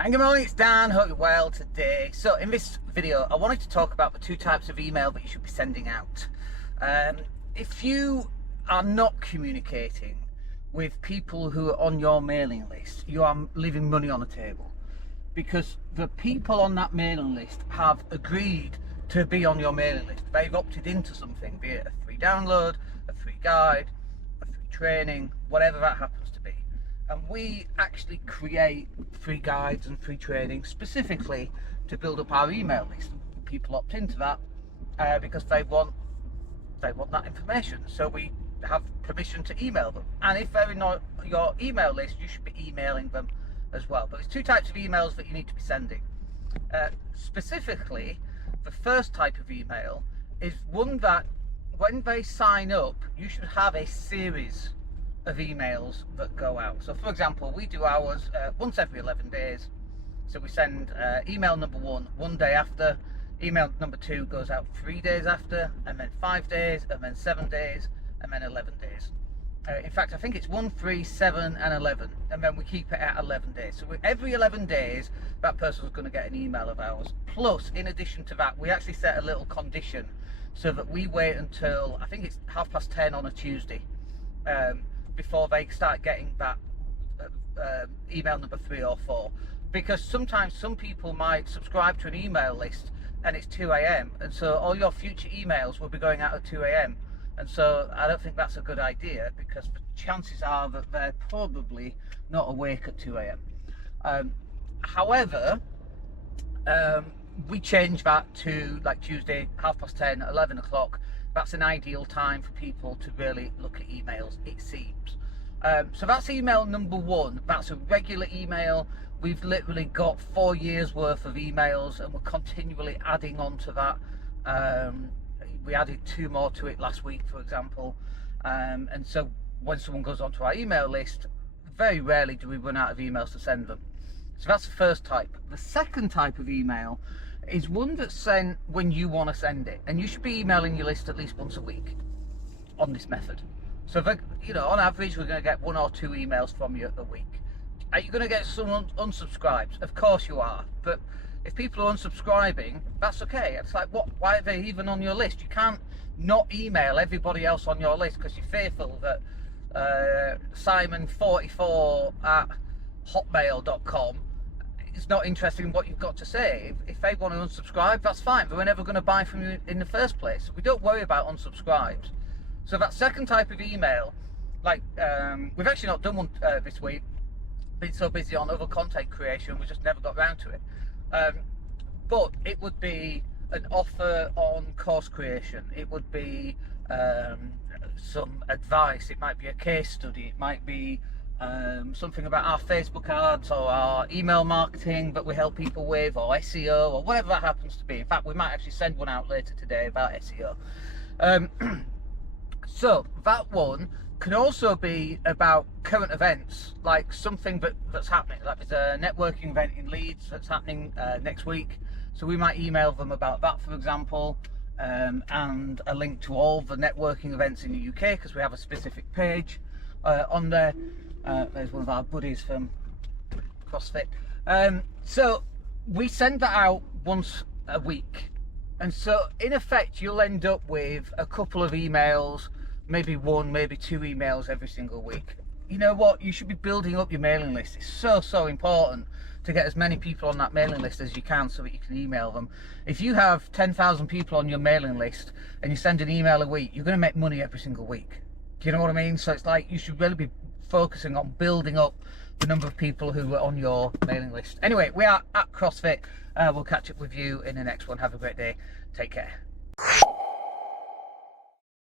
And good morning, it's Dan. Hope you're well today. So in this video, I wanted to talk about the two types of email that you should be sending out. If you are not communicating with people who are on your mailing list, you are leaving money on the table, because the people on that mailing list have agreed to be on your mailing list. They've opted into something, be it a free download, a free guide, a free training, whatever that happens to be. And we actually create free guides and free training specifically to build up our email list. People opt into that because they want that information. So we have permission to email them. And if they're in your email list, you should be emailing them as well. But there's two types of emails that you need to be sending. Specifically, the first type of email is one that when they sign up, you should have a series of emails that go out. So for example, we do ours once every 11 days. So we send email number one day after, email number 2 goes out 3 days after, and then 5 days, and then 7 days, and then 11 days. In fact, I think it's 1, 3, 7, and 11, and then we keep it at 11 days. So every 11 days, that person's going to get an email of ours. Plus, in addition to that, we actually set a little condition so that we wait until, I think it's 10:30 on a Tuesday, before they start getting that email number 3 or 4. Because sometimes some people might subscribe to an email list and it's 2 a.m. and so all your future emails will be going out at 2 a.m. and so I don't think that's a good idea, because the chances are that they're probably not awake at 2 a.m. However, we change that to like Tuesday 10:30, 11 o'clock. That's an ideal time for people to really look at emails, it seems. So that's email number 1. That's a regular email. We've literally got 4 years worth of emails and we're continually adding on to that. We added 2 more to it last week, for example. And so when someone goes onto our email list, very rarely do we run out of emails to send them. So that's the first type. The second type of email is one that's sent when you want to send it, and you should be emailing your list at least once a week on this method. So if, on average we're going to get 1 or 2 emails from you a week. Are you going to get some unsubscribes? Of course you are, but if people are unsubscribing, that's okay. It's like, why are they even on your list? You can't not email everybody else on your list because you're fearful that Simon44 at hotmail.com is not interested in what you've got to say. If they want to unsubscribe, that's fine. They were never going to buy from you in the first place. So we don't worry about unsubscribes. So that second type of email, like we've actually not done one this week. Been so busy on other content creation, we just never got around to it. But it would be an offer on course creation. It would be some advice. It might be a case study. It might be something about our Facebook ads or our email marketing that we help people with, or SEO, or whatever that happens to be. In fact, we might actually send one out later today about SEO. So that one can also be about current events, like something that's happening. Like there's a networking event in Leeds that's happening next week, so we might email them about that, for example, and a link to all the networking events in the UK, because we have a specific page on there. There's one of our buddies from CrossFit. So we send that out once a week, and so in effect you'll end up with a couple of emails, maybe 1, maybe 2 emails every single week. You know what? You should be building up your mailing list. It's so important to get as many people on that mailing list as you can so that you can email them. If you have 10,000 people on your mailing list and you send an email a week, you're going to make money every single week. Do you know what I mean? So it's like you should really be focusing on building up the number of people who are on your mailing list. Anyway, we are at CrossFit. We'll catch up with you in the next one. Have a great day. Take care.